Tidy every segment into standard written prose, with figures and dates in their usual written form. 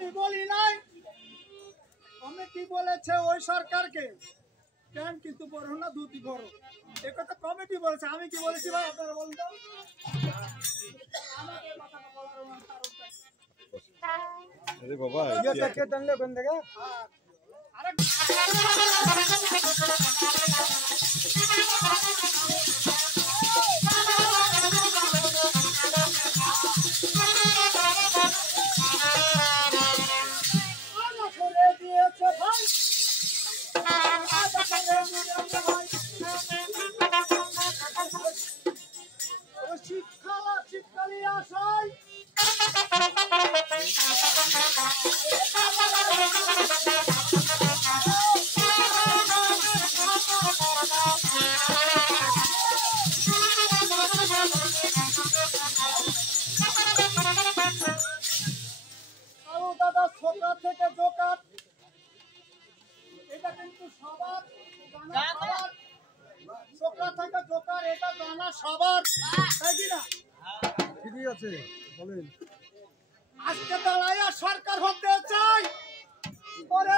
আমি বলি নাই কমিটি বলেছে ওই সরকারকে কেন কিন্তু বড় না দুটি বড় এ কথা কমিটি বলেছে আমি কি বলেছি ভাই আপনারা বলুন তো আমাকে কথাটা বলার কারণটা अरे बाबा ये टके टंगले बंदे का अरे শীতকালে আসায় দাদা ছোকরা থেকে জোকার এটা কিন্তু সবার ছোকরা থেকে জোকার এটা জানা সবার তাই কি না ঠিকই আছে বলেন আজকে দাঁড়াইয়া সরকার হতে চাই পরে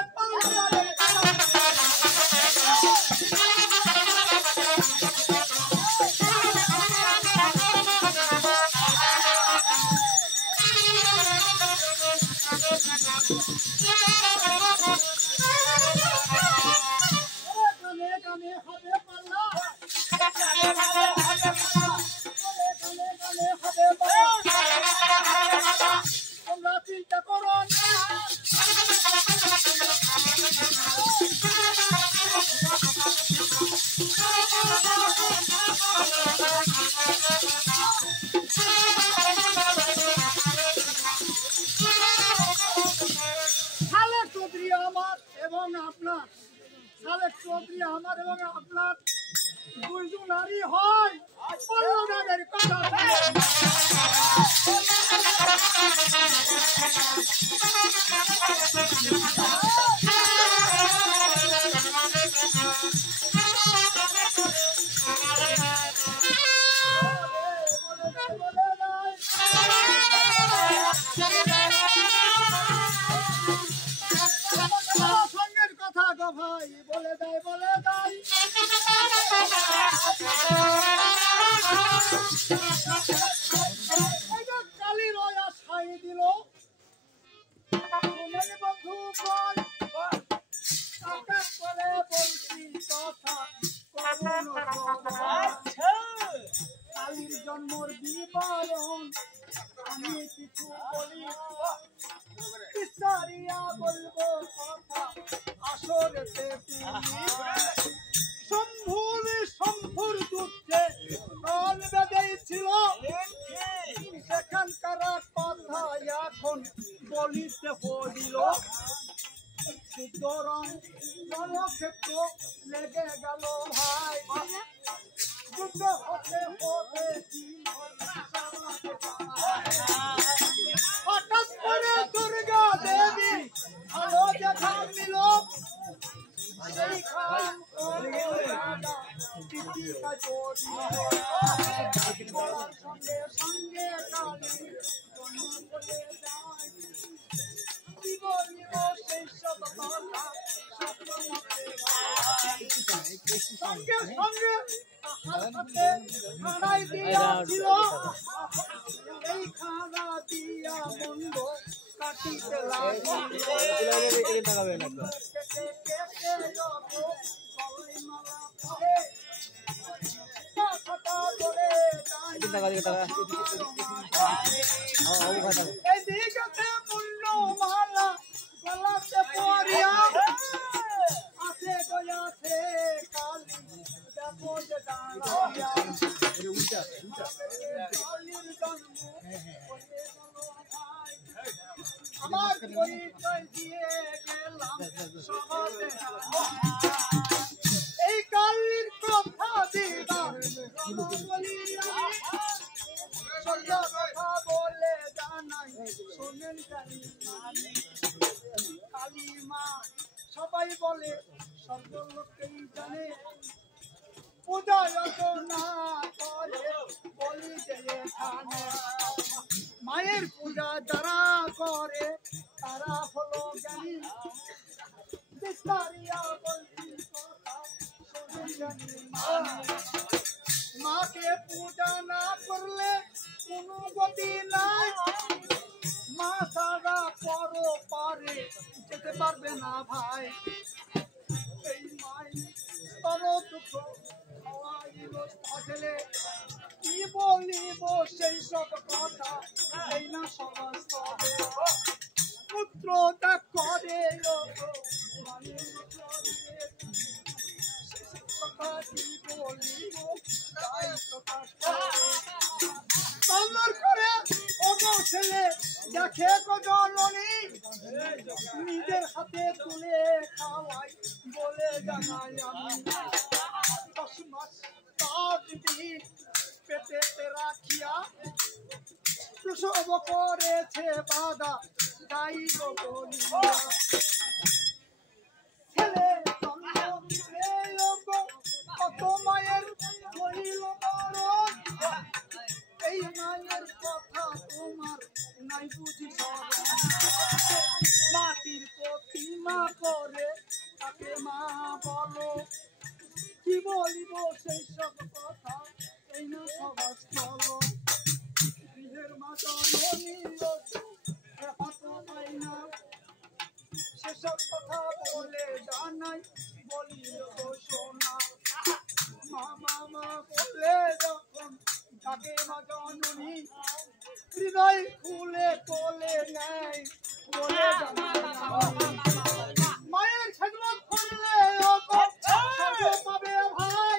তোমরা চিন্তা করো সালেক চৌধুরী আমার এবং আপনার সালেক চৌধুরী আমার এবং আপনার দুইজনারই হয় পল্লবের কথা সঙ্গের কথা গো ভাই বলে দেয় কালী রয়া সাই দিল বন্ধু বল আকাশ করে বলছি কথা কালীর জন্মর বিবরণ আমি কিছু বলি বিস্তারিয়া বলবো কথা আসরেতে শম্ভুর দুধে কাল বেঁধেছিল সেখানকার কথা এখন বলিতে পড়িল সুতরাং জনক্ষেত্র লেগে গেল ভাই যুদ্ধ হতে হতে হঠাৎ করে দুর্গা দেবী ভালো দেখা দিল সেইখান সঙ্গে সঙ্গে সঙ্গে সঙ্গে খানায় দিয়াছিল এই খানা দিয়া বন্ধ কাটিতে এদিকে মূল্য মালা গলাতে পড়িয়া আছে গয়াছে কালী দেখো যে দাঁড়াইয়া আমার পরিচয় দিয়ে গেলাম এই কালীর কথা দিবার কথা বলে জানাই শোনেন কালী মা সবাই বলে সব লোকেই জানে পূজা যত না করে বলি যে এখানে মায়ের পূজা যারা করে তারা হলো জ্ঞানী বিস্তারিয়া বলছি কথা শোনে জ্ঞানী মাকে পূজা না করলে কোনো গতি নাই মা সারা পরো পারে যেতে পারবে না ভাই এই মাই স্তর দুঃখ খাওয়াইল থাকলে কি বলিব সেই সব কথা এই না সমাজ পুত্র তা করে মানে কথা কি বলিব তাই প্রকাশ করে ওগো ছেলে দেখে গো জননী নিজের হাতে তুলে খাওয়াই বলে জানাই আমি 10 মাস 7 দিন পেটেতে রাখিয়া প্রসব করেছে বাধা তাই গো বলিয়া ছেলে কত মায়ের হইল মরণ এই মায়ের কথা তোমার নাই বুঝি মাটির প্রতিমা করে তাকে মা বলো কি বলিব সেই সব কথা এই না সবাস চলো গৃহের মা জননীর হাত পাই না সেসব কথা বলে জানাই বলিল শোনা মা বলে যখন তাকে মা জননী হৃদয় খুলে কোলে নেয় বলে মায়ের খেদমত করলে পাবে ভাই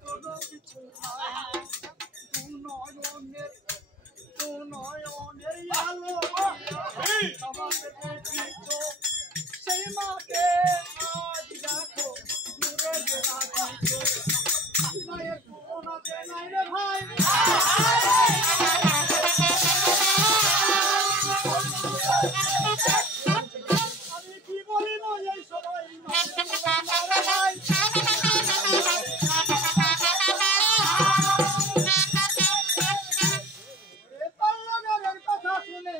কোনো কিছু নয়নের আলো সেই মাকে আজ দেখো দূরে মায়ের করোনা নাই রে ভাই আমি কি বলিব এই সবাই ভাই কথা শুনে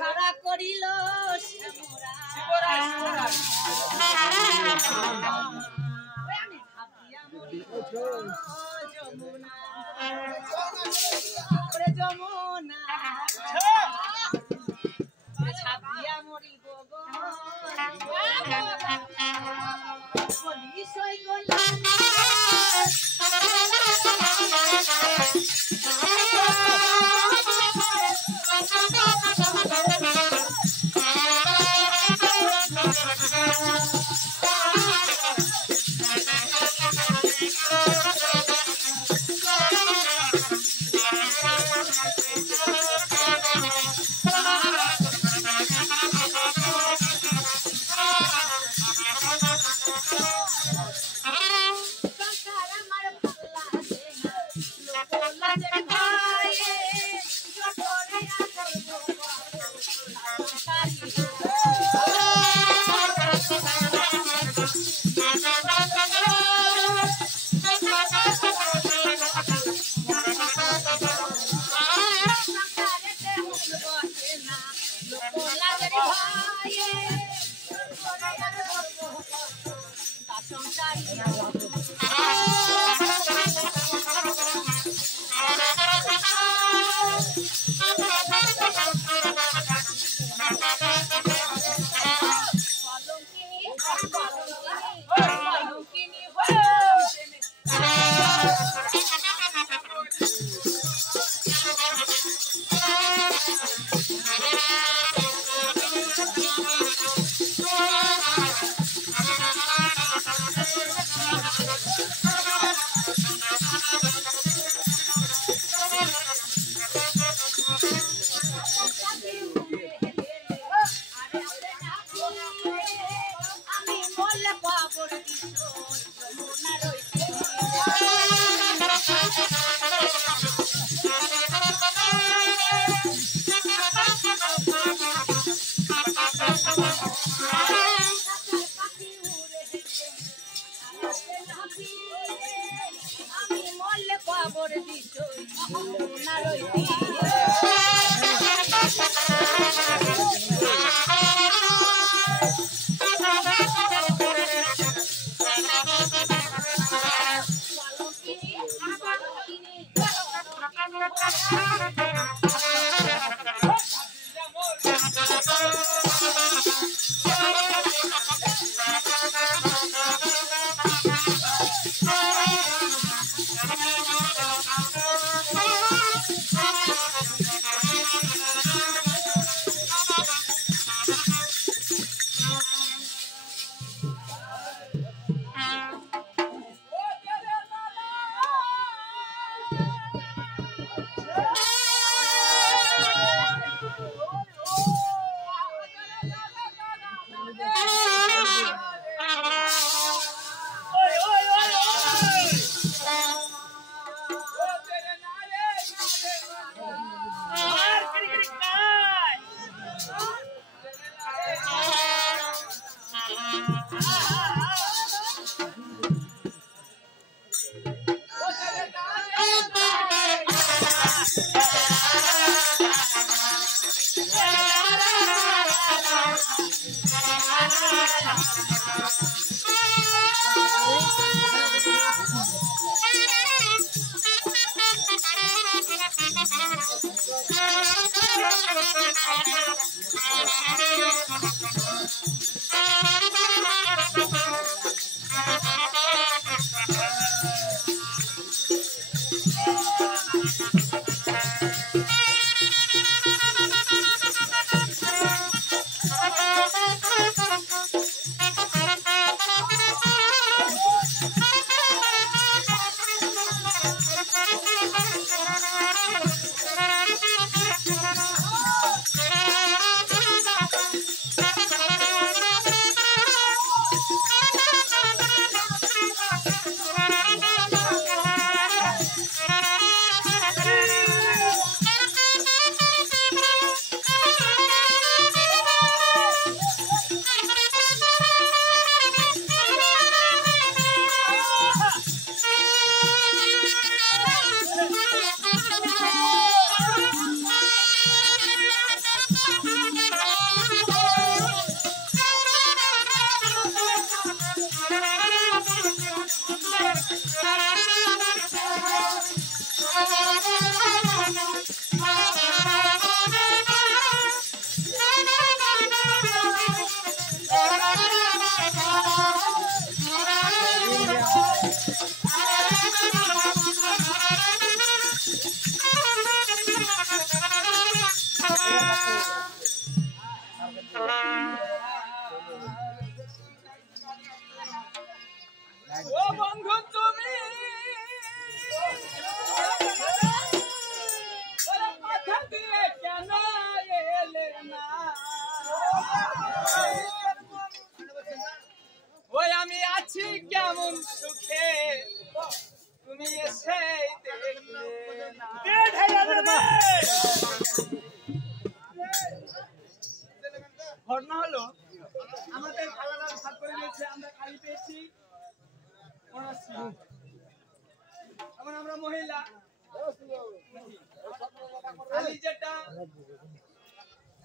ছাড়া করিল শ্যামরা আমি ভাবিয়া মরিব যমুনা ওরে যমুনা ছাপিয়া মরিব গো বলি সই গলা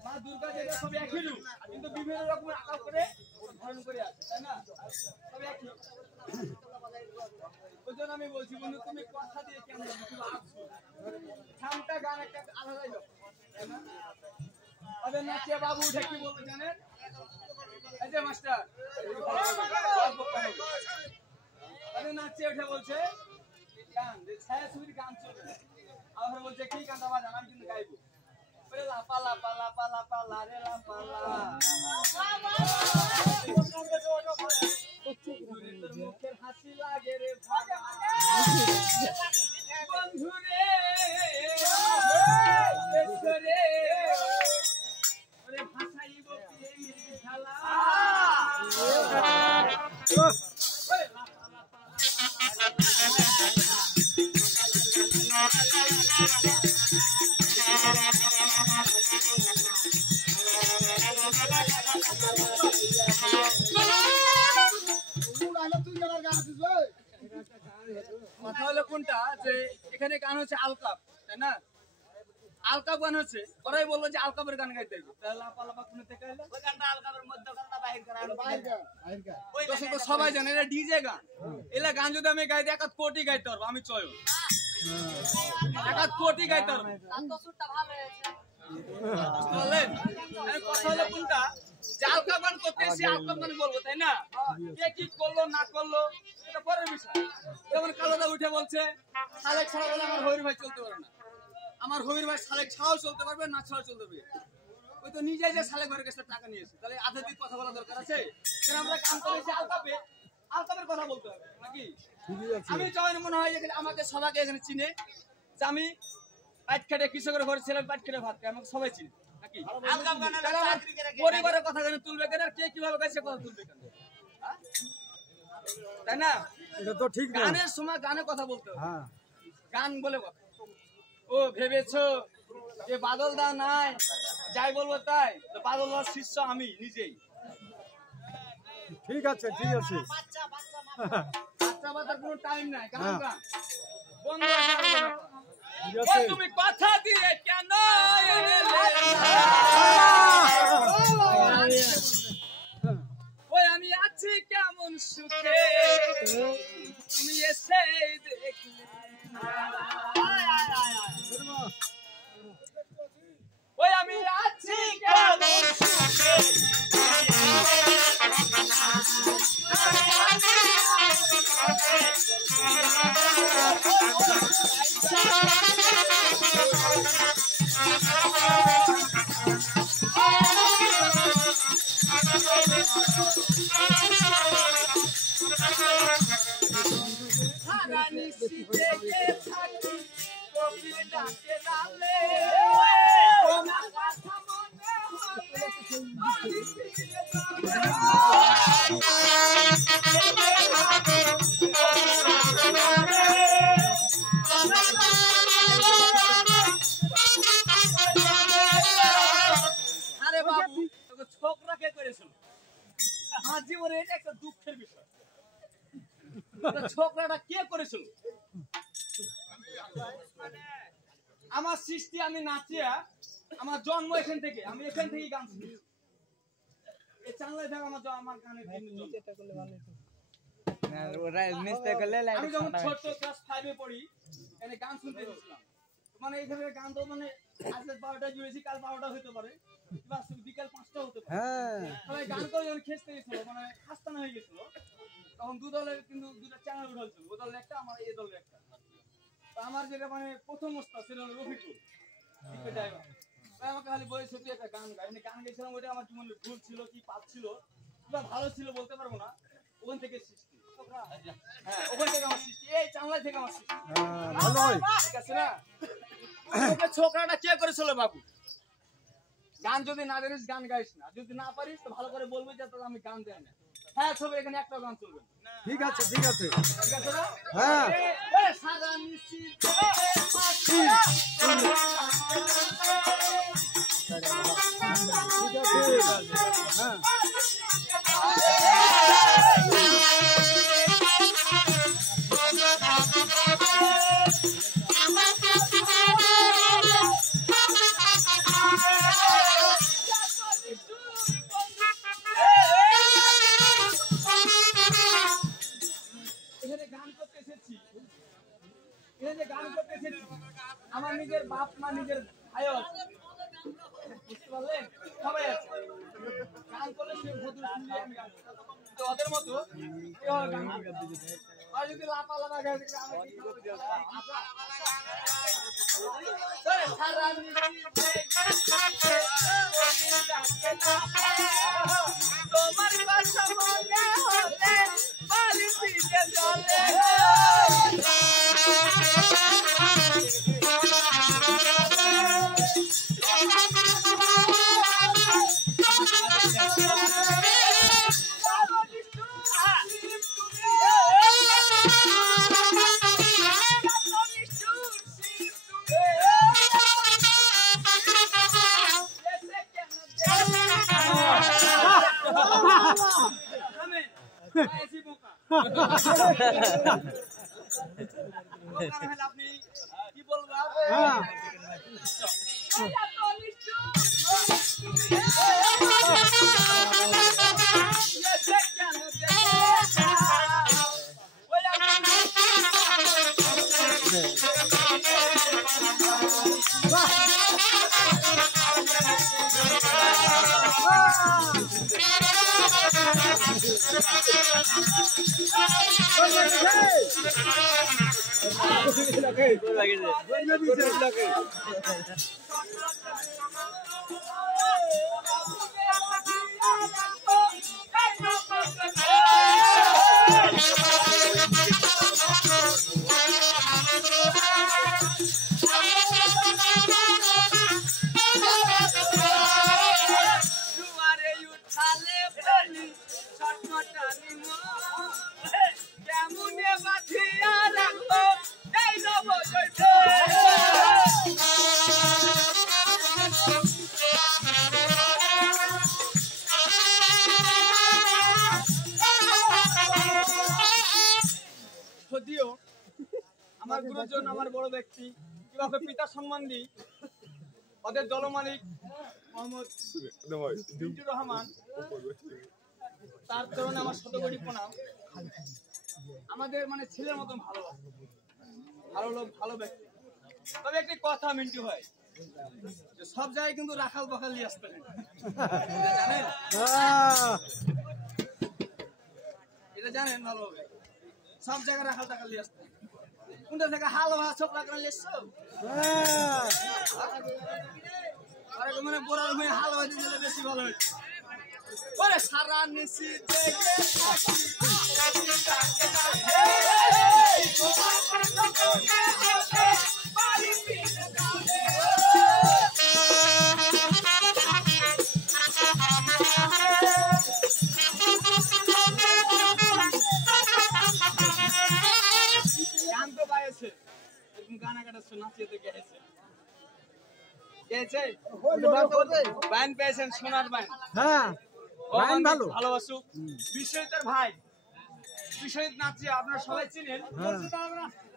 মা দুর্গা যেটা সব একই রূপ কিন্তু বিভিন্ন রকমের আকার করে ধারণ করে আছে তাই না সব একই ওই জন্য আমি বলছি বন্ধু তুমি কথা দিয়ে কেমন তুমি আসছো ঠামটা গান একটা আলাদাই লোক তাই না আরে নাচিয়া বাবু উঠে কি বলবে জানেন এই যে মাস্টার আরে নাচিয়া উঠে বলছে গান যে ছায়া ছবির গান চলবে আবার বলছে কি গানটা বাজান আমি কিন্তু গাইবো লাপা লাপা লাপা লাপা লারে লাপা লা মুখের হাসি লাগে রে বন্ধু রে রে ওরে ভাষাইব প্রেমের খেলা কথা হলো কোনটা যে এখানে গান হচ্ছে আলকাপ তাই না আলকাপ গান হচ্ছে ওরাই বললো যে আলকাপের গান গাইতে তাহলে লাপা লাপা কোন থেকে এলো ওই গানটা আলকাপের মধ্যে গানটা বাহির করা দর্শক তো সবাই জানে এটা ডিজে গান এলা গান যদি আমি গাইতে 1 কোটি গাইতে পারবো আমি চয়ন 1 কোটি গাইতে পারবো বললেন কথা হলো কোনটা যে আলকাপ গান করতে এসে আলকাপ গান বলবো তাই না কে কি করলো না করলো এটা পরের বিষয় যেমন কালোদা উঠে বলছে শালেক ছাড়া বলে আমার হরির ভাই চলতে পারে না আমার হরির ভাই শালেক ছাড়াও চলতে পারবে না ছাড়াও চলতে পারবে ওই তো নিজেই যে শালেক ভাইয়ের কাছে টাকা নিয়েছে তাহলে আধ্যাত্মিক কথা বলা দরকার আছে কারণ আমরা কাম করেছি আলকাপের কথা বলতে হবে নাকি আমি চাই মনে হয় এখানে আমাকে সবাইকে এখানে চিনে যে আমি পাট খেটে কৃষকের ঘরে ছেলে পাট খেটে ভাত খাই আমাকে সবাই চিনে নাকি পরিবারের কথা কেন তুলবে কেন কে কিভাবে গাইছে কথা তুলবে কেন তাই না এটা তো ঠিক না গানের সময় গানে কথা বলতে হবে হ্যাঁ গান বলে কথা ও ভেবেছো যে বাদল দা নাই যাই বলবো তাই তো বাদল দার শিষ্য আমি নিজেই ঠিক আছে বাচ্চা বাচ্চার কোনো টাইম নাই গান গান বন্ধ তুমি কথা দিয়ে কেন ওই আমি আছি কেমন সুখে তুমি এসে দেখলে ওই আমি আছি কেমন সুখে আরে বাবু তোকে ছোকরা কে করেছিল আমার জীবনে এটা একটা দুঃখের বিষয় ছোকরাটা কে করেছিল আমার সৃষ্টি আমি নাচিয়া আমার জন্ম এখান থেকে আমি এখান থেকেই গান শিখেছি এই চাংলায় থাকা আমার গানের আমি যখন ছোট ক্লাস 5 এ পড়ি এখানে গান শুনতে গেছিলাম মানে এখানে গান তো মানে আজকে 12টা জুড়েছি কাল 12টা হতে পারে বা বিকাল 5টা হতে পারে হ্যাঁ তাহলে গান করে যখন খেসতে গেছিল মানে খাস্তানা হয়ে গেছিল তখন দু দলের কিন্তু দুটো চ্যানেল উঠাইছিল ও দলের একটা আমার এই দলের একটা তো আমার যেটা মানে প্রথম অবস্থা সেটা হলো রফিকুল ড্রাইভার আমাকে খালি বলেছে তুই একটা গান গাই গান গেছিলাম ওইটা আমার জীবনে ভুল ছিল কি পাপ ছিল বা ভালো ছিল বলতে পারবো না ওখান থেকে সৃষ্টি হ্যাঁ ওখান থেকে আমার সৃষ্টি এই চাংলা থেকে আমার সৃষ্টি ভালো হয় ঠিক আছে না তোকে ছোকরাটা কে করেছিল বাবু গান যদি না জানিস গান গাইস না যদি না পারিস তো ভালো করে বলবি যে তোর আমি গান দেই না হ্যাঁ ছবি এখানে একটা গান চলবে ঠিক আছে ঠিক আছে না হ্যাঁ এই সাদা মিষ্টি হ্যাঁ এই যে গান করতে এসেছি, আমার নিজের বাপ মা নিজের ভাইও আছে, বুঝতে পারলেন? সবাই আছে। গান করলে সে ভদ্র শুনলে আমি গান করবো। তো ওদের মতো এভাবে গান করবে। আর যদি লাফালাফা গায় দেখলে আমি কি করবো? সারা তোমার কথা মনে হলে বালি পিঠে জলে আপনি কি বলবেন? যদিও আমার গুরুজন, আমার বড় ব্যক্তি কিভাবে পিতা সম্বন্ধী ওদের দলমালিক মোহাম্মদ বিজুর রহমান, তার কারণে আমার শতকোটি প্রণাম। আমাদের মানে ছেলের মতন ভালোবাসে, ভালো লোক, ভালো ব্যক্তি। তবে একটি কথা মিন্টু ভাই, সব জায়গায় কিন্তু রাখাল বাখাল নিয়ে আসতে নেই, জানেন? এটা জানেন ভালোভাবে, সব জায়গায় রাখাল টাকাল নিয়ে আসতে। কোনটা থেকে হাল ভাড়া সব রাখাল নিয়ে এসছো, মানে বোরার হয়ে হাল ভাড়া দিলে বেশি ভালো হয়েছে। ওরে সারা নিশি গান তো গাইছে, গানা কাটাচ্ছে, নাচিয়ে তো গেছে গেছে বাইন পেয়েছেন, সোনার বাইন। হ্যাঁ, বাইন ভালো, ভালোবাসুক। বিশ্বজিতের ভাই বিশ্বজিৎ নাচিয়ে আপনারা সবাই চিনেন,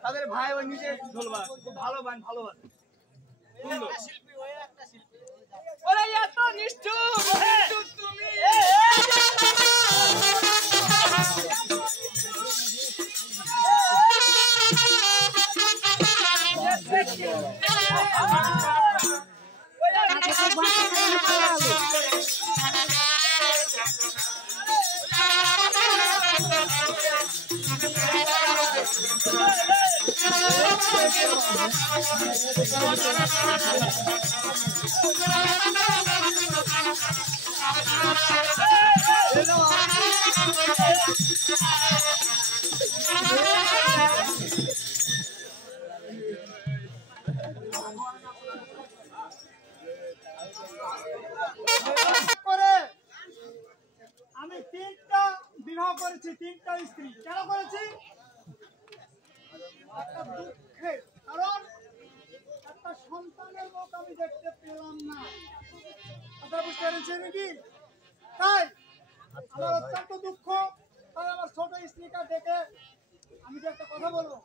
তাদের ভাই ওই নিজে ঢোলবাজ, খুব ভালো বাইন, ভালোবাসে। ওরে এত নিষ্ঠুর তুমি, আমি 3টা বিবাহ করেছি, 3টা স্ত্রী। কেন করেছি? একটা দুঃখে, কারণ একটা সন্তানের মুখ আমি দেখতে পেলাম না। কথা বুঝতে পেরেছি নাকি? তাই আমার অত্যন্ত দুঃখ। তাই আমার ছোট স্ত্রীকে দেখে আমি যে একটা কথা বলবো,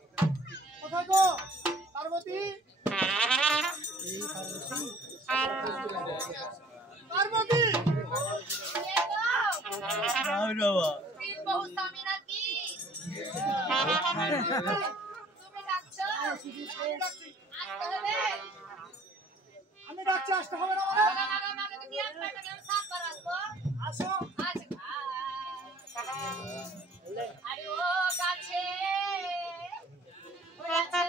কথা তো পার্বতী, পার্বতী, তুমি ডাকছো? আমি ডাকছি। আসতে হবে। আমি ডাকছি, আসতে হবে না মানে? আমাকে তুমি একবার টাকা আমি 7 বার আসবো। আসো। আরে ও গাছে হয়েছে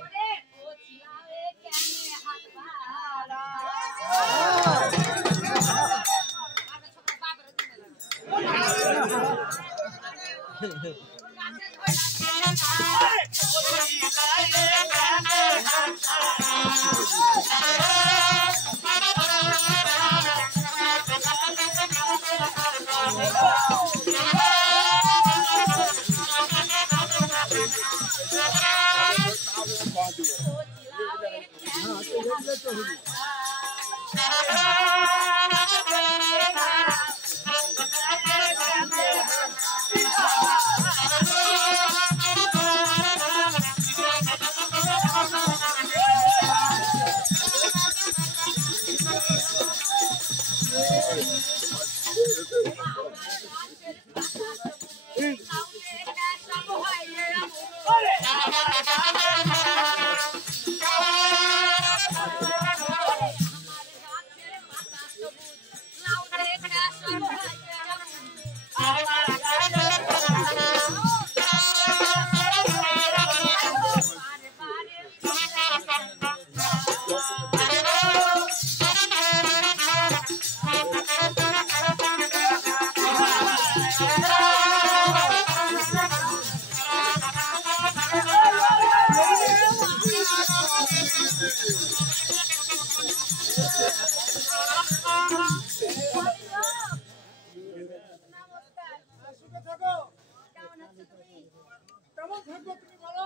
ওরে কোচিলারে কেনে হাত বাড়া সুখে থাকো। কেমন থাকবো তুমি বলো?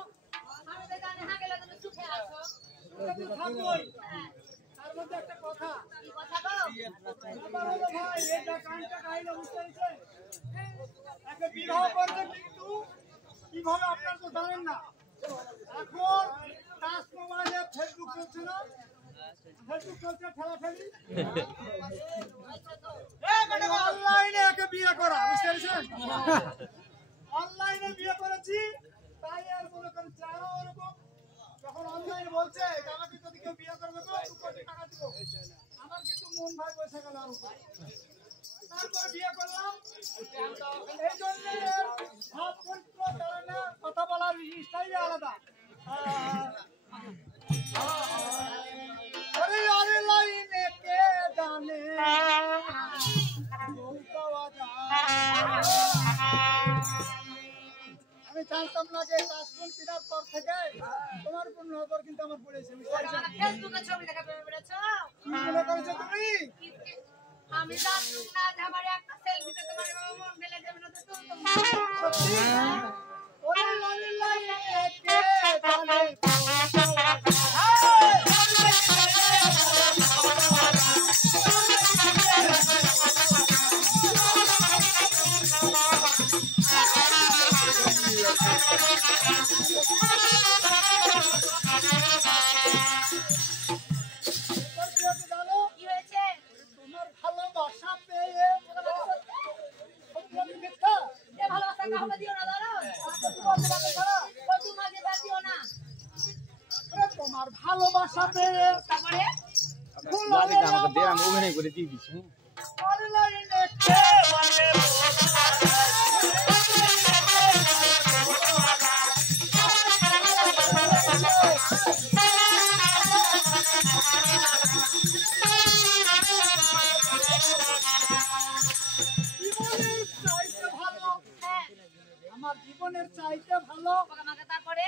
সুখে তো থাকবোই। তার মধ্যে একটা কথা। আমার হলো ভাই, এটা কানটা খাইলো, বুঝতে পেরেছেন? একে বিবাহ করবে, কিন্তু কিভাবে আপনারা তো জানেন না। এখন টাচ মোবাইলে ফেসবুক চলছে না? ফেসবুক চলছে, ঠেলাঠেলি। অনলাইনে একে বিয়ে করা, বুঝতে পেরেছেন? অনলাইনে বিয়ে করেছি, তাই আর মনে করেন চারও ওরকম। যখন অনলাইনে বলছে যে আমাকে যদি কেউ বিয়ে করবে তো 2 কোটি টাকা দিব, আমার কিন্তু মন ভাই বসে গেল আর উপরে। তারপরে বিয়ে করলাম। এই জন্য ভাব চরিত্র কারণে কথা বলার স্টাইলে আলাদা। আরে অনলাইনে কে জানে আমি জানতাম না যে টাচফোন কেনার পর থেকে তোমার কোন নজর কিন্তু আমার পড়েছে, বুঝতে পেরেছো? ফেসবুকে ছবি দেখা পেয়েছো? কি মনে করেছো তুমি? আমি জানতাম না যে আমার একটা সেলফিতে তোমার মন ফেলে যাবে না তো তুমি সত্যি? ওরে অনলাইনে কে জানে জানো কি হয়েছে? তোমার ভালোবাসা পেয়ে সত্যি আমি মিথ্যা? এ ভালোবাসা কাউকে দিও না দাঁড়াও। ওই তোমাকে তা দিও না। আরে তোমার ভালোবাসা পেয়ে তারপরে আমাকে দে, আমি অভিনয় করে দিয়ে দিচ্ছি। অনলাইনে কে জানে জীবনের চাইতে ভালো, হ্যাঁ আমার জীবনের চাইতে ভালো আমাকে তারপরে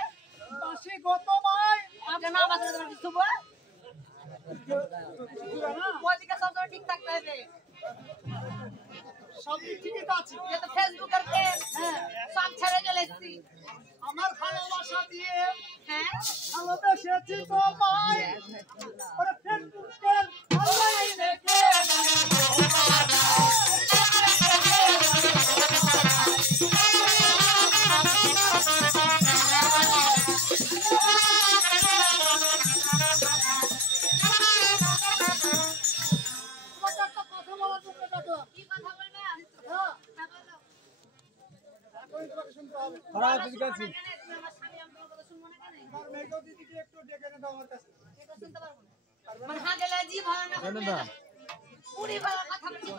বাসি গত মায় আমাকে না বাঁচলে তোমার কিছু বল না ওদিকে সবসময় ঠিক থাকতে হবে। সব ঠিকই তো আছে। যে তো ফেসবুকের প্রেম সব ছেড়ে চলে এসছি। আমার ভালোবাসা দিয়ে হ্যাঁ ভালোবেসেছি তোমায়, ওরে ফেসবুকের অনলাইনে কে তোমাকে একটা কথা বলার জন্য ডাকলাম। কি কথা বলবা? হ্যাঁ, হ্যাঁ বলো। এখনই তোমাকে শুনতে হবে। খারাপ ঠিক আছে কেন তুমি আমার স্বামী আমি তোমার কথা শুনবো না কেন আমার মেজো দিদিকে একটু ডেকে এনে দাও আমার কাছে। এটা শুনতে পারবো না মানে হাগেলে জি ভয় না জানেন না পুরি ভালো কথা বলছি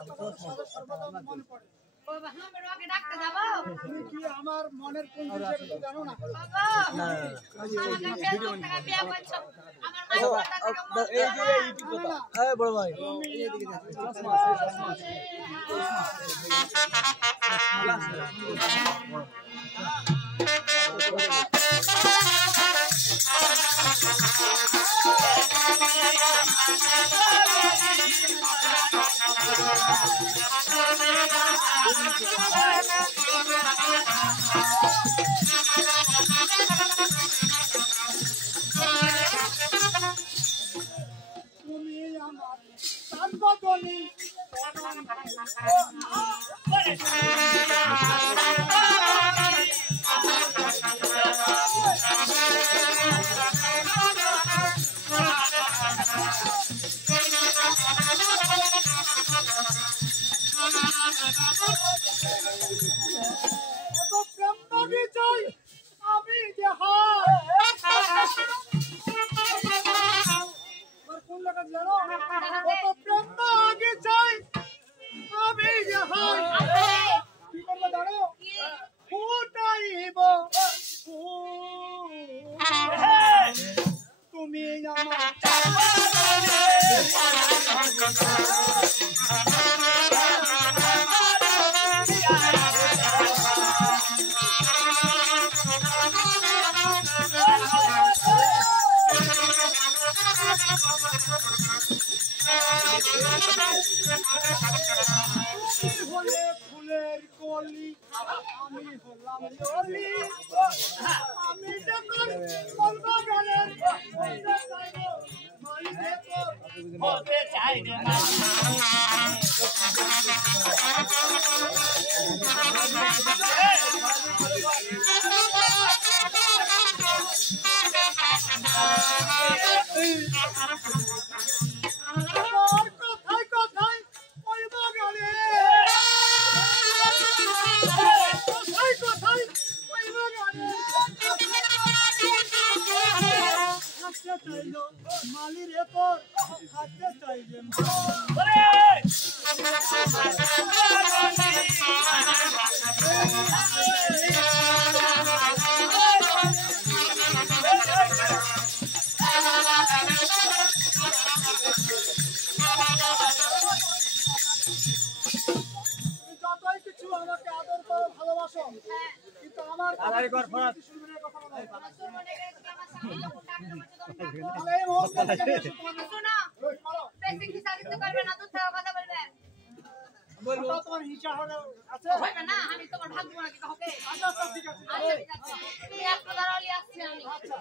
কথা বলে সর্বদা মনে পড়ে। ও হামের ওকে ডাকতে যাবো তুমি কি আমার মনের কোন বিষয়টা তো জানো না? বাবা আমাকে ফেসবুক থেকে বিয়ে করছো আমার মায়ের কথা থেকে এই যে ইউটিউব কথা এই বড় ভাই এইদিকে তুমি আমার সার্বজনীন এত প্রেম দাবি চাই আমি যে হার কোন লাগা জানো কত প্রেম দাবি চাই আমি যে হার কি করবো জানো ফুটাইব তুমি আমার তুমি হলে ফুলের কলি আমি হলাম জলি আমি যখন বলবো গেলেন বলতে চাইবো কথায় কথায় বলবো গেলে কথায় কথায় বলবো গেলে হাসতে চাইলো মালির এপর হাসতে চাইলে যতই কিছু আমাকে আদর করো ভালোবাসো কিন্তু আমার শুনবে না কথা বলো তাহলে এই মুহূর্তে থেকে বেশি তোমার শোনো বলো বেশি খিসাখিসি করবে না দুধ থেকে কথা বলবে বলবো তোমার হিংসা হলে আছে হবে না আমি তোমার ভাগ্য নাকি কাউকে আচ্ছা আচ্ছা ঠিক আছে আচ্ছা ঠিক আছে তুমি একটু দাঁড়ালি আসছি আমি আচ্ছা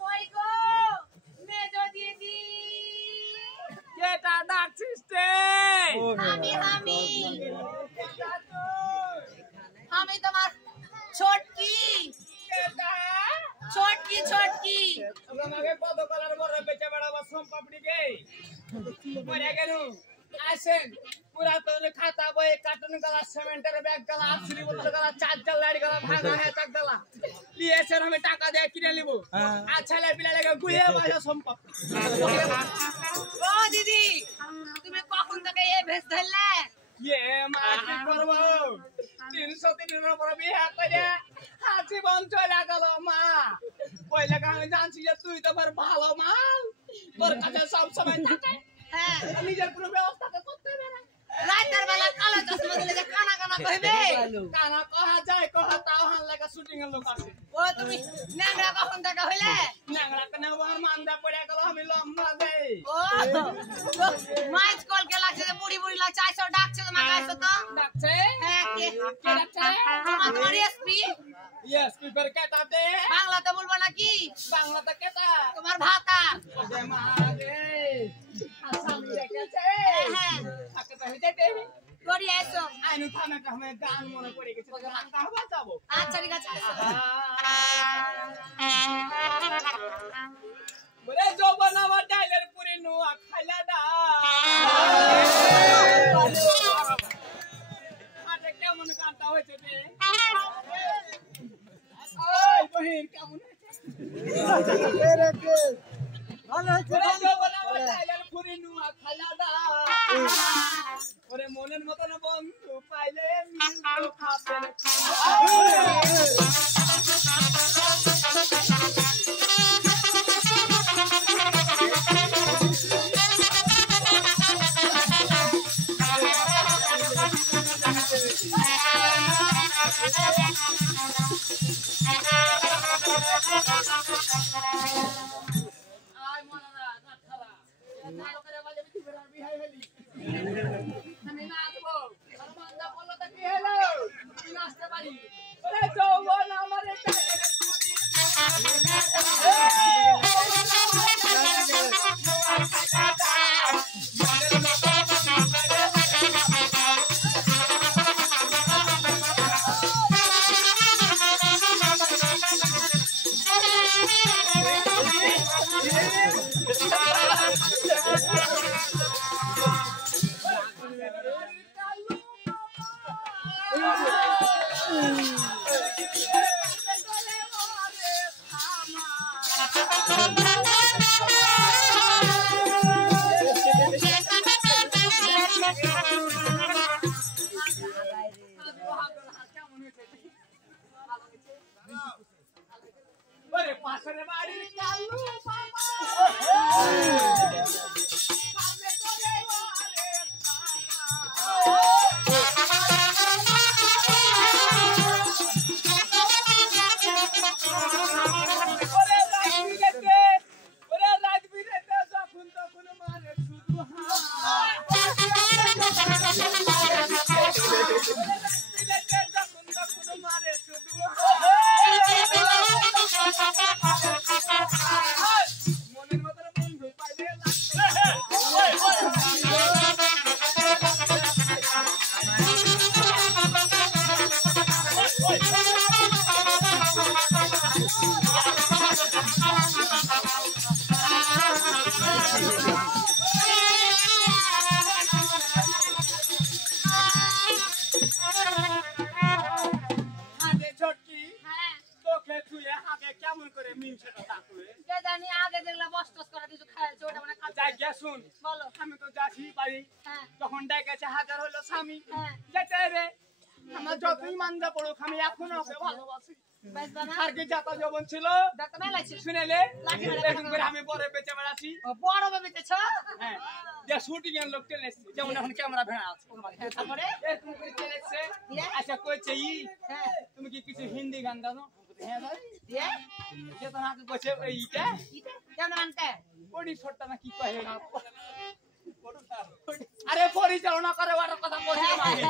কই গো মেজো দিদি কেটা ডাকছিস রে আমি তোমার ছোটকি কেটা ছোটকি ছোটকি আমাকে কত কলার বড় বেচে বেড়াবো সোম পাপড়ি গে মরে গেল আসেন পুরাতন খাতা বই কার্টুন গালা সিমেন্টের ব্যাগ গালা আছরি বোতল গালা চার্জার লাইট গালা ভাঙা হয়ে চাক গালা লিয়েছেন আমি টাকা দিয়ে কিনে নিব আর ছেলে পিলা লেগে গুয়ে বাজা সম্পদ ও দিদি তুমি কখন থেকে এই ভেস ধরলে ইয়ে মা কি করবো 300 দিনের পর বিয়ে করে জীবন চলে গেল মা ওই লেগে আমি জানছি যে তুই তো আমার ভালো মাল তোর কাছে সব সময় থাকে হ্যাঁ নিজের কোনো ব্যবস্থা করতে পারে না রাতের বেলা কালো চশমা দিলে যে কানা কানা কইবে কানা কহা যায় কহা তাও হান লাগা শুটিং এর লোক আছে ও তুমি ন্যাংরা কখন থেকে হইলে ন্যাংরা কেন আমার মান্দা পড়ে গেল আমি লম্বা দেই ও মাইজ কল কে লাগছে যে বুড়ি বুড়ি লাগছে আইসো ডাকছে তোমাকে আইসো তো ডাকছে হ্যাঁ কে কে ডাকছে তোমার এসপি ইয়েস প্রিপেয়ার কেটা দে বাংলাতে বলবো নাকি বাংলাতে কেটা তোমার ভাতা ওরে মারে আসামি রেখেছে হ্যাঁ তাকে তো হেঁটে গড়ি এসো আইনু থানা কামে গান মনে পড়ে গেছে তোকে মাথা হবা যাবো আচ্ছা ঠিক আছে এসো বলে যৌবন আমার ডাইলের পুরি নুয়া খাইলা দা আরে কেমন গানটা হয়েছে রে ওই বহিন কেমন হয়েছে বলে যৌবন আমার ডাইলের পুরি নুয়া খাইলা দা ওরে মনের মতন বন্ধু পাইলে মিলতো খাপের আয় মনারা নাথারা ভালো করে বাজে বিহার বিহাই হলি আমি নাচবো আর বান্দা বললো তো কি হলো আমি নাচতে পারি ওরে যৌবন আমার ডাইলের পুরি ওরে পাশের বাড়ির কালু বাবা সামনে চলে ওরে রাত বিরেতে যখন তখন মারে শুধু যখন তখন মারে শুধু মনের মতন বন্ধু পাইলে হাতে ছোটকি হ্যাঁ তোকে তুই হাতে কেমন করে মিনছেটা তাকুয়ে কে জানি আগে যেগুলা বসটস করে কিছু খাইছে ওটা মানে খাচ্ছে যাই গিয়া শুন বলো আমি তো যাচ্ছি বাড়ি হ্যাঁ তখন ডেকেছে হাজার হলো স্বামী হ্যাঁ যেতে রে আমার যতই মান্দা পড়ুক আমি এখনো ওকে ভালোবাসি বেশ বানা আর কি যাতা যৌবন ছিল ডাক্তার মেলাই ছিল শুনেলে লাঠি মেরে এরকম করে আমি পরে বেঁচে বেড়াচ্ছি বড় বেবিতেছ হ্যাঁ যে শুটিং এর লোক টেনে এসেছে যেমন এখন ক্যামেরা ভেড়া আছে তারপরে এরকম করে টেনে এসেছে আচ্ছা কইছে হ্যাঁ তুমি কি কিছু হিন্দি গান জানো হ্যাঁ ভাই দিয়ে সে তো আমাকে কইছে এইটা ইতে কেমন আনতে পড়ি ছোটটা না কি কয় আরে পরিচালনা করে ওর কথা বলছে মানে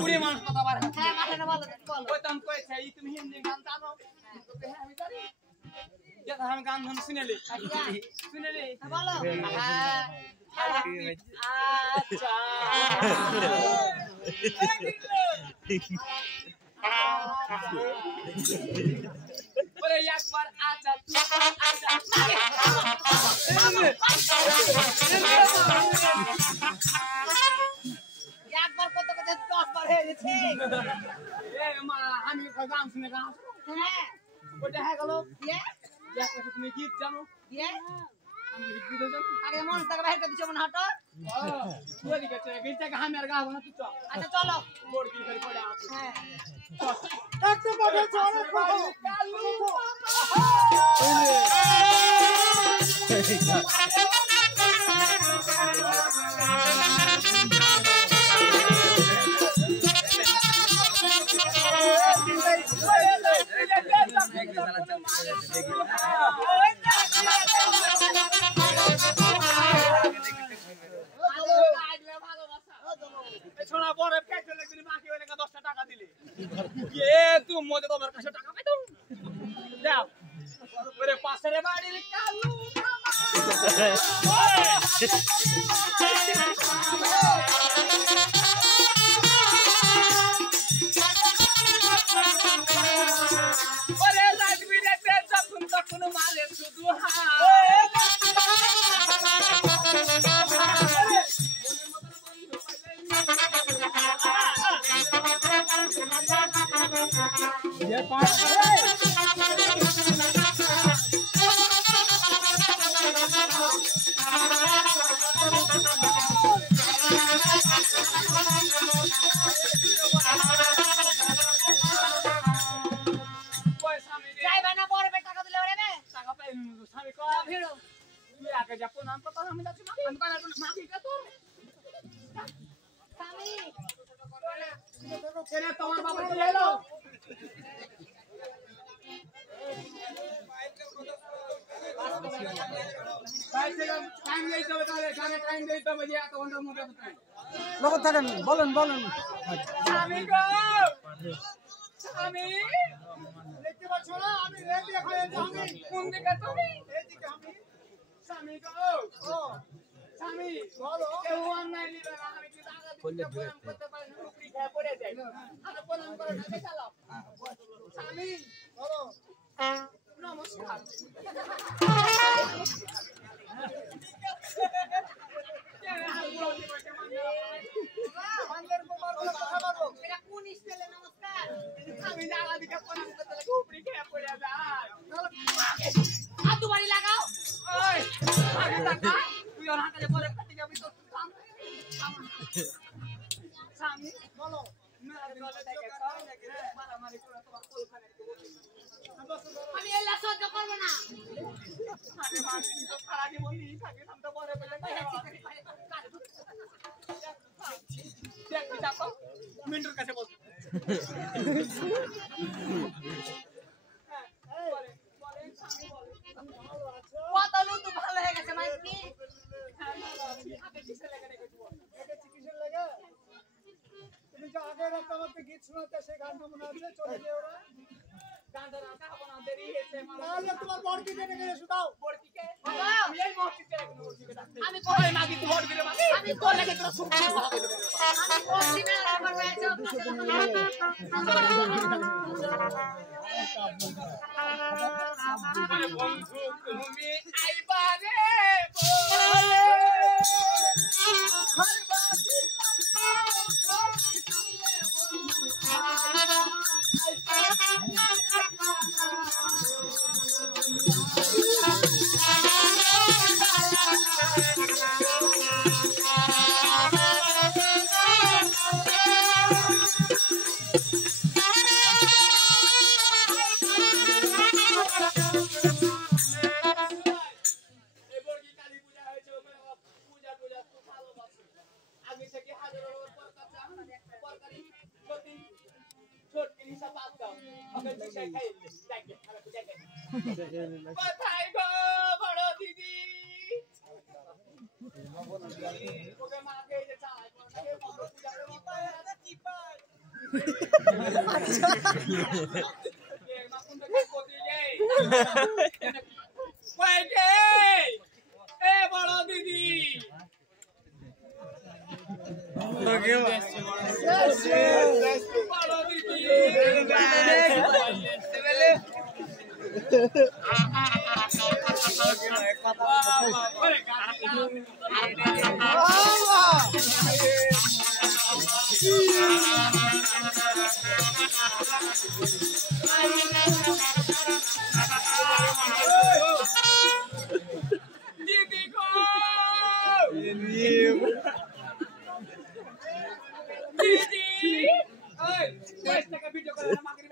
পুরি মানুষ কথা বার হ্যাঁ মাথাটা বলো বলো ওই তখন কইছে তুমি হিন্দি গান জানো হ্যাঁ আমি জানি যেটা আমি গান ধন শুনেলি শুনেলি বলো আচ্ছা বলে একবার আচ্ছা তুই আচ্ছা একবার কত কত 10 বার হয়ে গেছে এ মা আমি গান শুনে গান হ্যাঁ ওটা হয়ে গেল দিয়ে তুমি গীত জানো দিয়ে আমি গীত জানো আগে মন থেকে বাইরে করে দিছো মন হটো তুই দিকে গীতটাকে আমি আর গাবো না তুই চল আচ্ছা চলো বোর্ড কি করে পড়ে আছে হ্যাঁ একটু পরে চলে কালু শোনা বড় পেটে লাগবে বাকি হলে 10 টাকা দিলে এ তুই মজা তোমার কাছে বাড়ির কালু ওরে লাগবি রে যখন তখন মারে শুধু যাইবা না বড় বে টাকা দিলে ওরে বে টাকা পাই স্বামী যাও কয় ভিড়ো তুই আগে যা প্রণাম করতে আমি যাচ্ছি না আমি কানে মাগি কে তোর স্বামী কেন তোমার বাবা চলে এলো ভাই থেকে টাইম দিতে হবে তাহলে এখানে টাইম দিতে হবে যে এত ঘন্টার মধ্যে টাইম লোক থাকেন বলেন বলেন স্বামী গো স্বামী দেখতে পাচ্ছ না আমি রেডি হয়ে আমি কোন দিকে তুমি এইদিকে আমি স্বামী গো ও স্বামী বলো কেউ অন্যায় নিবে না আমি কি টাকা দিতে প্রণাম করতে পারি না উপরি খেয়ে পড়ে যাই আমি প্রণাম করে ঢাকে চালাও স্বামী বলো নমস্কার আমাদের গোপাল কথা বলবো এটা কোন স্টাইলে নমস্কার আমি জায়গা দিকে প্রণাম করতে লাগে উপরি খেয়ে পড়ে যায় হাত বাড়ি লাগাও ওই আগে টাকা তুই ওর হাতে পরে কাটি যাবি তো কাম স্বামী বলো মারামারি করে তোমার কোলখানে আমি এলা সহ্য করব না আরে মাসি তো সারা জীবন নিয়ে থাকে সামনে পরে পেলে দেখ চাপো মিন্টুর কাছে বল কত লুতু ভালো হয়ে গেছে মাইকি এটা চিকিৎসার লাগে তুমি যে আগের রাতে আমাকে গীত শোনাতে সেই গানটা মনে আছে চলে গিয়ে ওরা তাহলে তোমার বড়কে কেটে গেলে শুধাও আমি কই মাগি তুই হট গিরে মাগি আমি তোর লাগে তোর সুখ আমি করছি না আমার বাইরে বন্ধু তুমি আইবারে কোথায় গো বড় দিদি ওকে মাকে যে চাই বড় পূজার মতো চিপাই এ মা কোন থেকে কোথায় যাই কই গে এ বড় দিদি বড় দিদি দিদি গো দিদি ওই 10 টাকা ভিডিও করে না মাগরি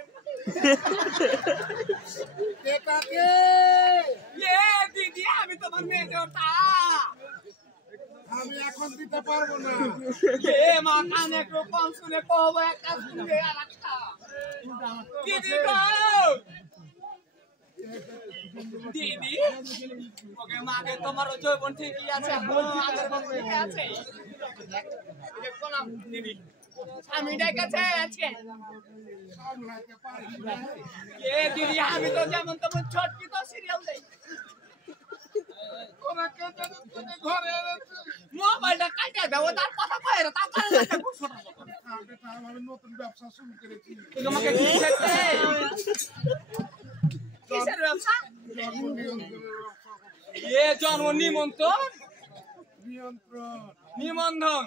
কে কাকে এ দিদি আমি তোমার মেজরটা আমি এখন দিতে পারবো না এ মা কানে একটু কম শুনে কহবো একটা শুনবে আর একটা দিদি গো দিদি ওকে মাকে তোমার জৈবন ঠিকই আছে আগের মতো ঠিকই আছে প্রণাম দিদি আমি ডেকেছে আজকে এ দিদি আমি তো যেমন তেমন ছটকি তো সিরিয়াল দেই ঘরে মোবাইলটা কাটে দাও তার কথা কয় রে তাও করে না ছোট আমি নতুন ব্যবসা শুরু করেছি তোমাকে কি করতে কিসের ব্যবসা এ জন্ম নিমন্ত্রণ নিবন্ধন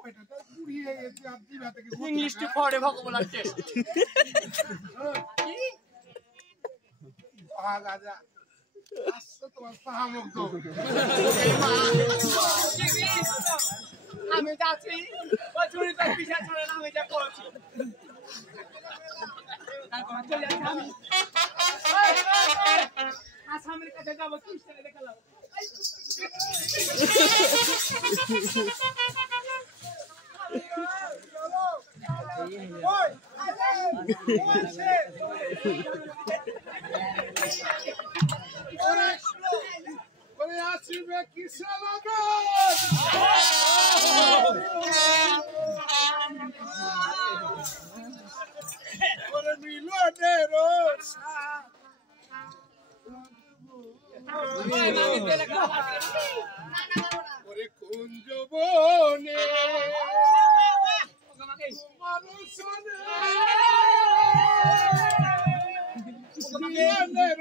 ওইটা তো পুড়িয়ে গেছে আর দিবা থেকে ইংলিশটি পড়ে ভগবানের টেস্ট গাজা আসছে তোমার সাহামগ্ধ আমি যাচ্ছি ওই চুরি তার পিছা ছড়ে না আমি যা করছি তারপর চলে যাচ্ছি আমি আসামের কাছে যাবো কি ছেলে দেখালাম আসিবে কিসে লাগে মিলনের ওরে কুঞ্জ বনে মিলনের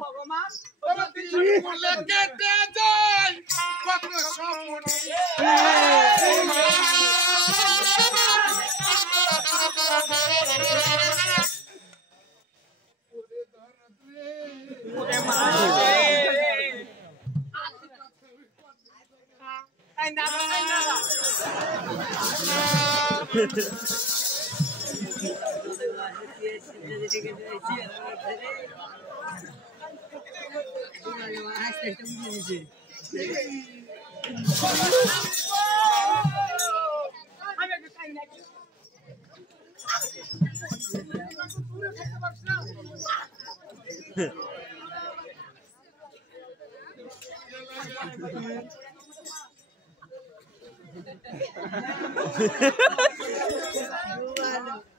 ভগবান কেটে যায় কত স্বপ্ন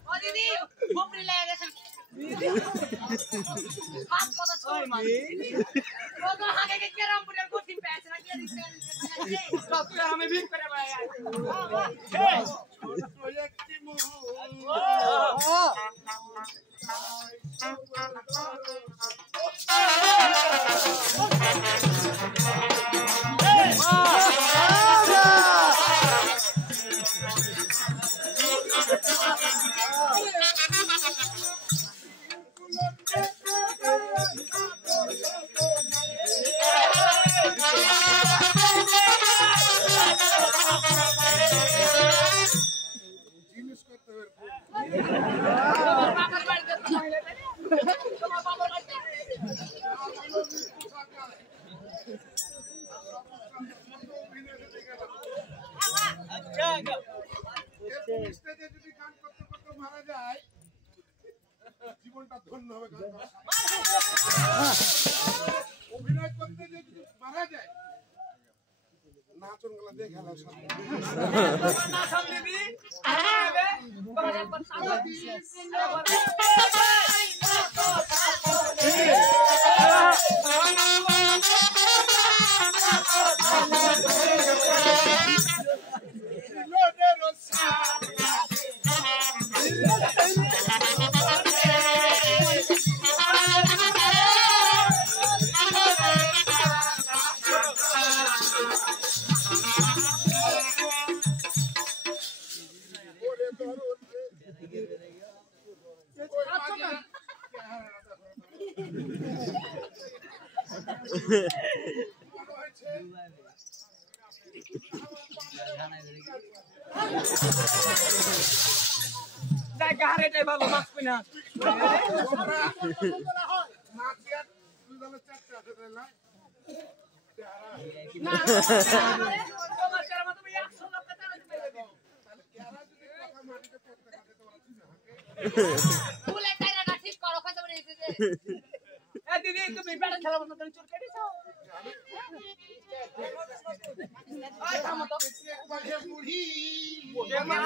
ও দিদি বকরি লেগে গেছে হাত কথা ছয় মানে ও তো আগে কেরামপুরের কোচিং পেয়েছে না কি দিছে তুই আমি ভিক করে ভাই জিনিস করতে হবে বাবার বাড়িতে তোমার বাবার বাড়িতে যদি গান করতে করতে মারা যায় জীবনটা ধন্য হবে অভিনয় করতে যদি মারা যায় নাচন গুলো দেখে এলাম সব। তোমার না সামনে দি আরে তোমার একবার সামনে ওরে দরদ রে। ওই মাঝে বড় হয়েছে। যাই গাড়িটাই ভালো বাঁচবি না নাচিয়া দুই দলে চারটে আছে তাই না? না তোমার কেরামা তুমি 100 লোক চালাতে পারবে তাহলে কেরা যদি কথা মাটিতে পড়তে থাকে তো ওরা চিনে হাঁকে। ফুলে টাইরাটা ঠিক করো কত বড় হইছে যে এ দিদি তুমি ব্যাটা খেলা বন্ধ করে চুর কেটেছো আয় থামো তো একবার হে বুড়ি এ মা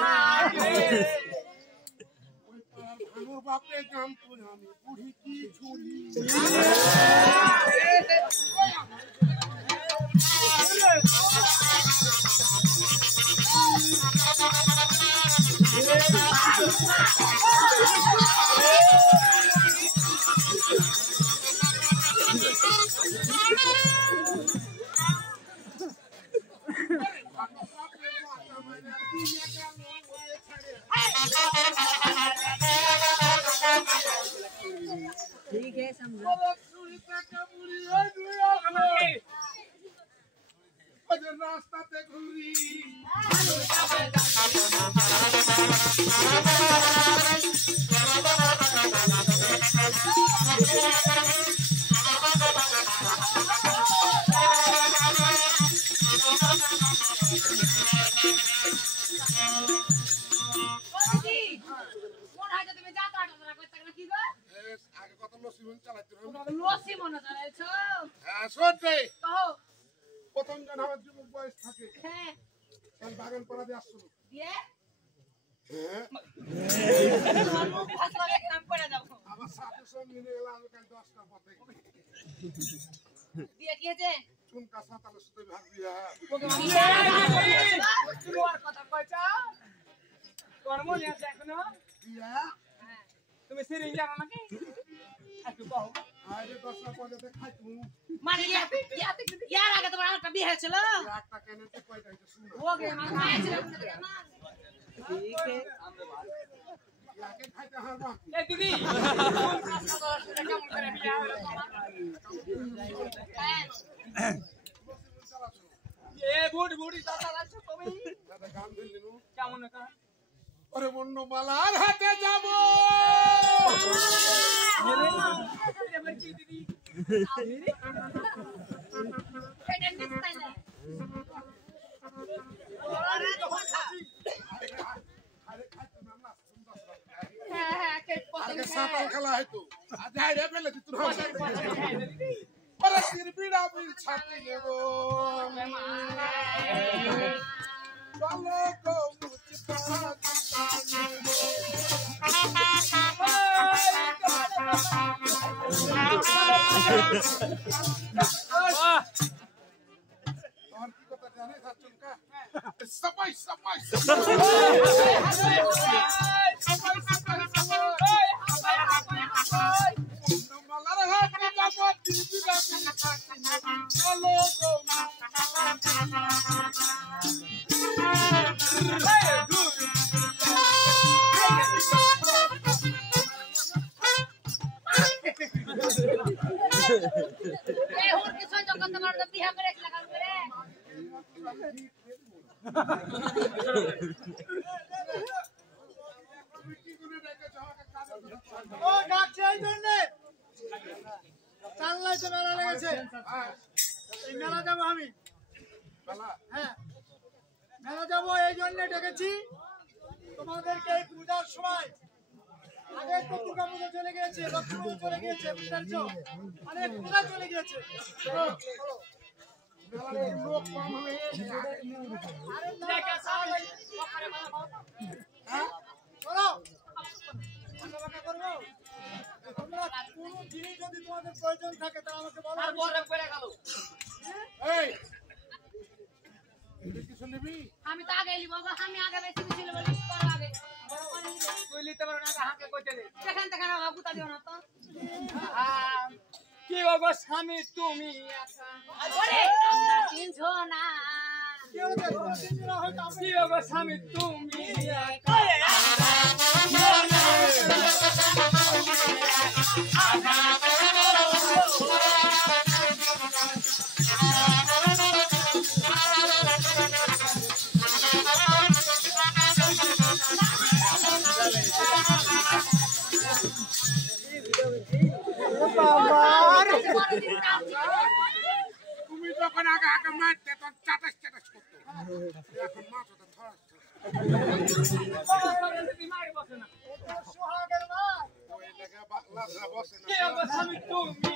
ওই পাড়ার ভানুর বাপরে গান তুই আমি বুড়ি কি ঝুড়ি। ठीक है समझो রাস্তাতে ঘুরি দিদি কোন হাইতে তুমি যাতা আটা করতে না কি গো আগে কত লসিমন চালাইতো না। লসি মনে চালাইছো হ্যাঁ সত্যি কহো প্রথম জন আমার যুবক বয়স থাকে হ্যাঁ তাহলে বাগান পাড়া দিয়ে আসছিল। দিয়ে হ্যাঁ মুখ ভাসলে কাম করে যাও আমার সাথে সঙ্গে নিয়ে গেলাম আমি কাল 10টার পথে দিয়ে কি হয়েছে চুনকা সাতালের সাথে ভাগ দিয়া তোমার কথা কইছো তোর মনে আছে এখনো দিয়া তুমি সিরিঞ্জ জানো নাকি একটু কও আরে 10টা পর্যন্ত খাইতু মানে ইয়ার আগে তোমার আরেকটা বিয়ে হয়েছিল একটা কেনেতে কয়টা হইছে শুনো ওকে মানে খাইছিল ठीक है ইয়াকে খাইতে হারবা এ দিদি কেমন করে বিয়া হলো তোমার চালাছো এ বুড়ি বুড়ি দাদা আছো তুমি দাদা গান দিলিনু কেমন এটা ওরে বন্য মালার হাতে যাব এবার কি দিদি এটা নিস্তাই না আরে খাইতে না না সুন্দর হ্যাঁ হ্যাঁ কে আগে পছন্দ সাতাল খেলা হয়তো আজ হাইরে ফেলে দিত না দিদি ওরে সিরবিড়া বিল ছাতি নেব চলো গো মুচি তোর কি কথা জানিস আচমকা সবাই সবাই মালার হাতে যাব দিবিরা বিল ছাতি নেব চলো গো এ হুর কিছু যখন তোমার বিয়ে করে লাগান করে ও ডাকছে এই জন্যে চাল্লাই তো মেলা লেগেছে এই মেলা যাবো আমি হ্যাঁ মেলা যাবো এই জন্য ডেকেছি তোমাদেরকে এই পূজার সময় আগে তো দুর্গা পুজো চলে গিয়েছে লক্ষ্মী পুজো চলে গিয়েছে বুঝতে পারছো অনেক পূজা চলে গিয়েছে চলো, চলো। মেলার লোক কম হবে দেখে সামনে ওখানে বাবা হ্যাঁ শোনো, ভাগাভাগি করবো? তোমরা কোনো জিনিস যদি তোমাদের প্রয়োজন থাকে তা আমাকে বলো। আর বড় করে গেল এই তুই কিছু নিবি আমি তো আগে লিব আমি আগে বেশি ছিল বলি কর আগে তুই নিতে পারো না হাতে কইতে দে সেখান থেকে না বাবু তা দিও না তো কি বাবা স্বামী তুমি একা ওরে আমরা তিনছো না কি হয়েছে? তোমরা তিনজনা হয়তো আমি কি বাবা স্বামী তুমি একা তুমি যখন আগে আগে মারতে তখন চাটাস চাটাস করতো এখন মাথা তো ধরাস তুমি মারি বসে না এটা সোহাগের মাছ। ওই লেগে লাফরা বসে না কি বাবা স্বামী তুমি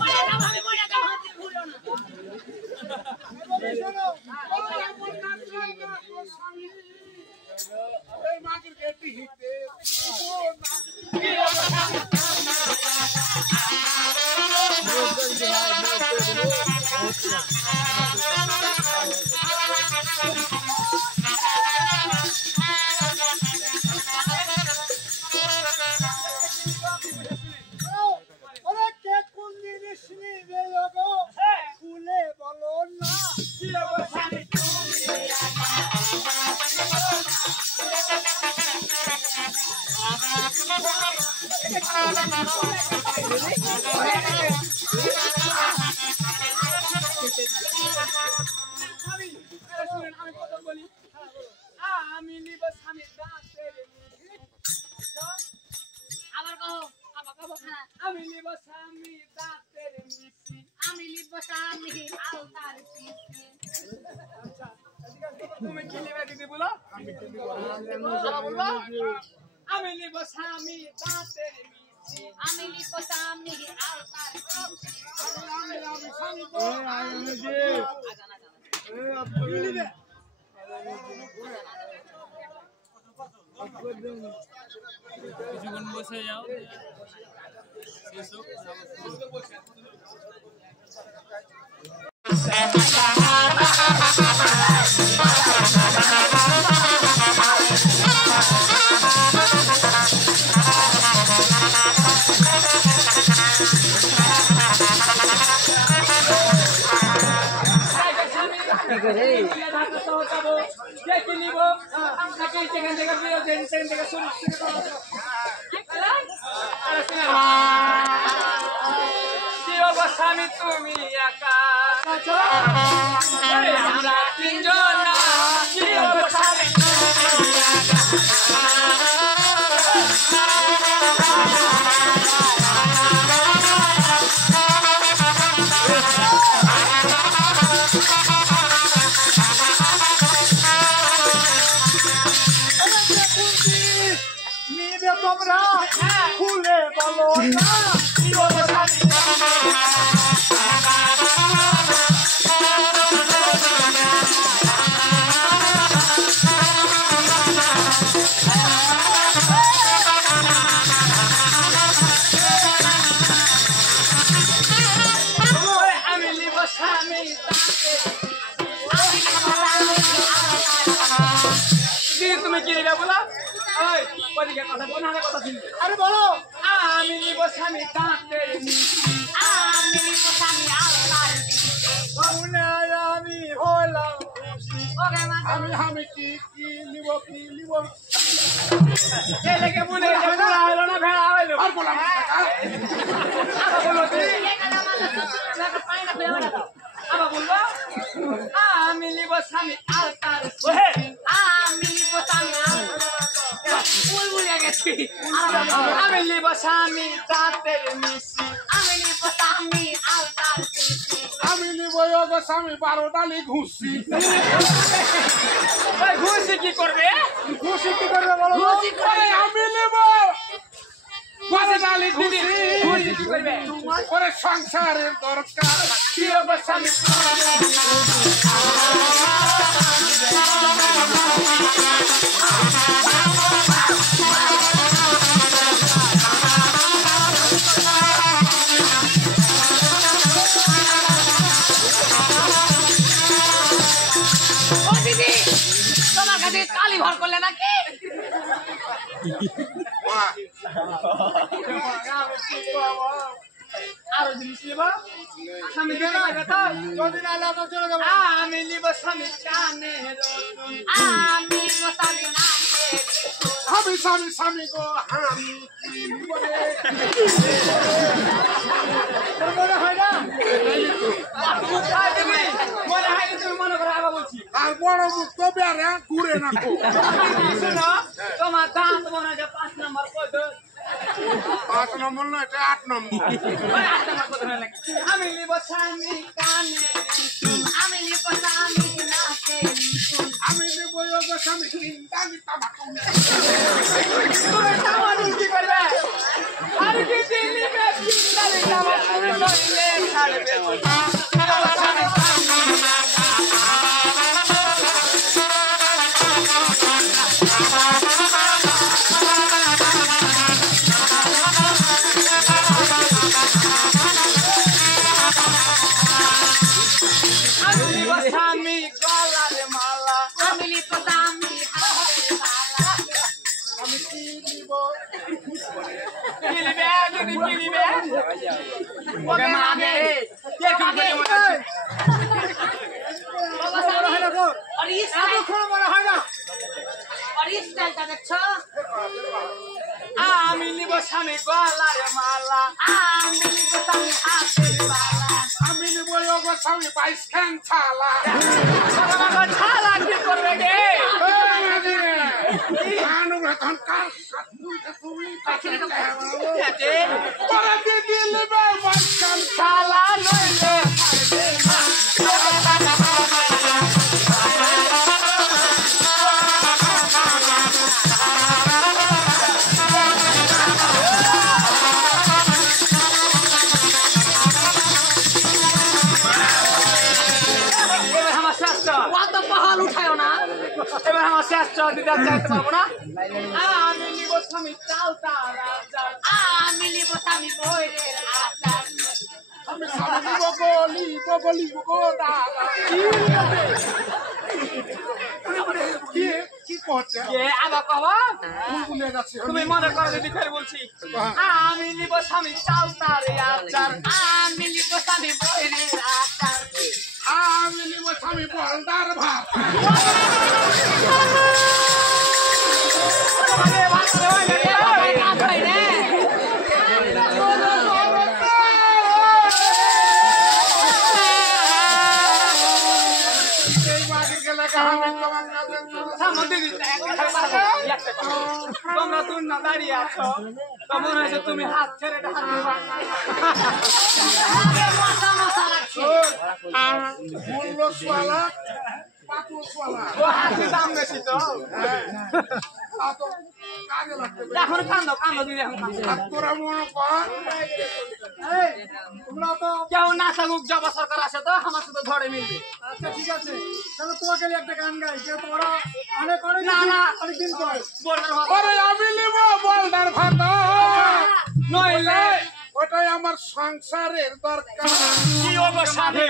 ওরে না ভাবে মরে গেল হাতে ভুলো না এবারে শোনো, এই মাগির গেটি হিতে শোনো, ওরে কে কোন জিনিস নিবে গো? খুলে বলো না। কি বাবা স্বামী আমি শুনুন আমি কথা বলি আমি নিব স্বামী দাঁতের আবার কও আবার কও হ্যাঁ আমি নিব স্বামী দাঁতের মিষ্টি আমি লিব স্বামী আলতার সিসি তুমি কি নিবে দিদি বলো বলবা আমি নিব স্বামী দাঁতের মিষ্টি আমি লিব স্বামী আলতার সিসি কি নিবে? কিছুক্ষণ বসে যাও শেষ হোক স্বামী তুমি একা আমরা তিনজন স্বামী নিবে তোমরা খুলে বলো না। আমি নিব স্বামী তুমি কি নিবে বলো ওই ওদিকে কথা বল না কথা শুনবে আরে বলো। আমি নিব স্বামী দাঁতের মিষ্টি আমি লিব স্বামী আলতার সিসি করুণায় আমি হলাম খুশি। ওরে মা আমি কি নিব এলেকে বলে ভেড়া হলো না ভেড়া হলো আর বললাম আবার বলবো আমি নিব স্বামী আলতার আমি লিব স্বামী আলতার ফুল ভুলে গেছি আমি নিব স্বামী দাঁতের মিষ্টি আমি লিব স্বামী আলতার সিসি নিব গো স্বামী 12 ডালি ঘুষি ওই ঘুষি কি করবে? খুশি কি করবে বলো তো? ওরে আমি নিব 12 ডালি ঘুষি ঘুষি কি করবে? ওরে সংসারের দরকার কি গো স্বামী ও দিদি তোমার কাছে কালি ভর করলে নাকি? আরো জিনিস নিব স্বামী কেন কথা যদি না হলে আমরা চলে যাবো। আমি নিব স্বামী কানে রসুন আমি গোসামি নামে আমি স্বামী স্বামী গো আমি নিব রে তোর মনে হয় না? মনে হয় না তুমি মনে করো আবার বলছি আর বড় মুখ তো বেড়ে ঘুরে না খুব শোনো তোমার দাঁত মনে হয় 5 নম্বর কই তো 5 নম্বর না এটা 8 নম্বর ওই 8 নম্বর কত না লাগে আমি নিব স্বামী কানে রসুন আমি গোসামি নামে আমি নিব গো স্বামী 3 ডালি তামাক তুমি সামানুল কি করবে আর কি দিলি বে চিন্তালে আমার তুমি নইলে ছাড়বে স্বামী গলার মালা আমি গোসামি হাতে বালা আমি কি নিব কিলিবে যদি কিলিবে ওকে মাগে কে কি করে মনে বাবা মনে হয় না তোর? আর এই এতক্ষণ মনে হয় না? স্টাইলটা দেখছো? আমি নিব স্বামী গলার মালা আমি গোসামি হাতে বালা আমি নিব গো স্বামী 22 খান ছালা আমার ছালা কি করবে গে আনু এখন কাল তুমি আছে পরে দিদি লিবে 22 খান ছালা নইলে এবার আমার শাস্ত্র কত পাহাড় উঠায়ও না এবার আমার শাস্ত্র দিতে চাইতে পারবো না আমি নিব স্বামী চাল তারা আমি গোসামি বইরের আচার আমি স্বামী নিব গলি গো দাদা কি কি করছে কে আবার কব ভুলে যাচ্ছে তুমি মনে করো যদি ফের বলছি আমি নিব স্বামী চাল তারে আচার আমি গোসামি বইরের আচার আমি নিব স্বামী বলদার ভাত কাজ হয় রে এই মাটির গেলে আমি তোমার কাছে তোমরা তুমি না দাঁড়িয়ে আছো তো মনে হয়েছে তুমি হাত ছেড়ে হাত মশা মশা লাগছে মূল্য সোয়ালা পাতুল সোয়ালা ও হাতের দাম বেশি তো তো কাজে লাগতে এখন কান্দো দিদি এখন কান্দো আর তোরা মনে কর এই, তোমরা তো কেউ না থাকুক জবা সরকার আসে তো আমার সাথে ঝড়ে মিলবে আচ্ছা ঠিক আছে তাহলে তোমাকে নিয়ে একটা গান গাই যে তোমরা অনেক অনেক না, না। অনেকদিন পর বলবার ভালো ওরে আমি নিব বলদার ভাত নইলে ওটাই আমার সংসারের দরকার কি অবসাদে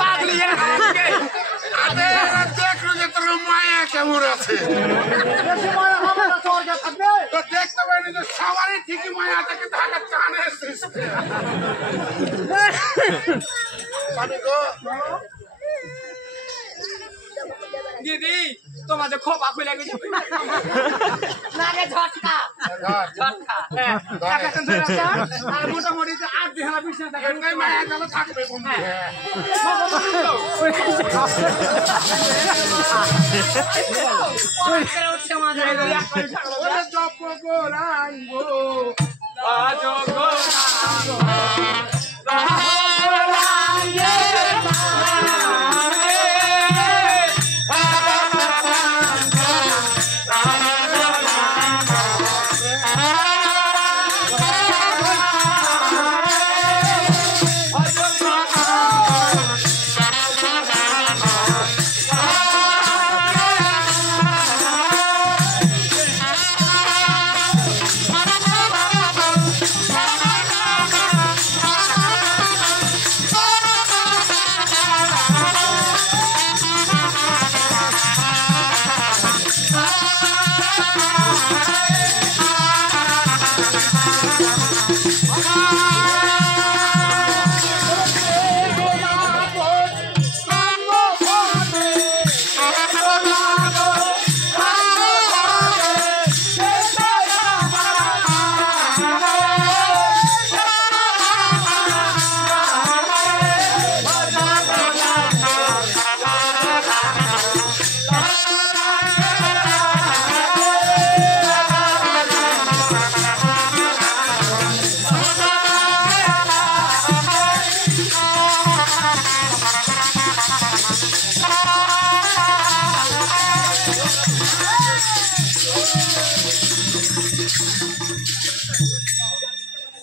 পাগলি এদিকে। আরে এরা দেখলো যে তোর মায়া কেমন আছে। বেশি মায়া হবে না স্বর্গে থাকবে। তো দেখতে পাইনি যে সবারই ঠিকই মায়া থেকে ঢাকা টানে এসেছে। স্বামী গো, দিদি তোমাদের খোপা খুলে গেছে লাগে ঝটকা ঝটকা হ্যাঁ এখন ধরে আছে আর মোটামুটি 8 দিন হলো বিছানা থাকে এটাই মায়া গেল থাকবে বন্ধু। হ্যাঁ। উঠছে মাঝে ওরে জপ গোরাঙ্গো,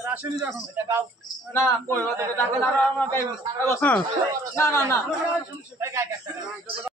রাসুনি যখন না কই ওদের ডাকে না আমরা গাইব না না না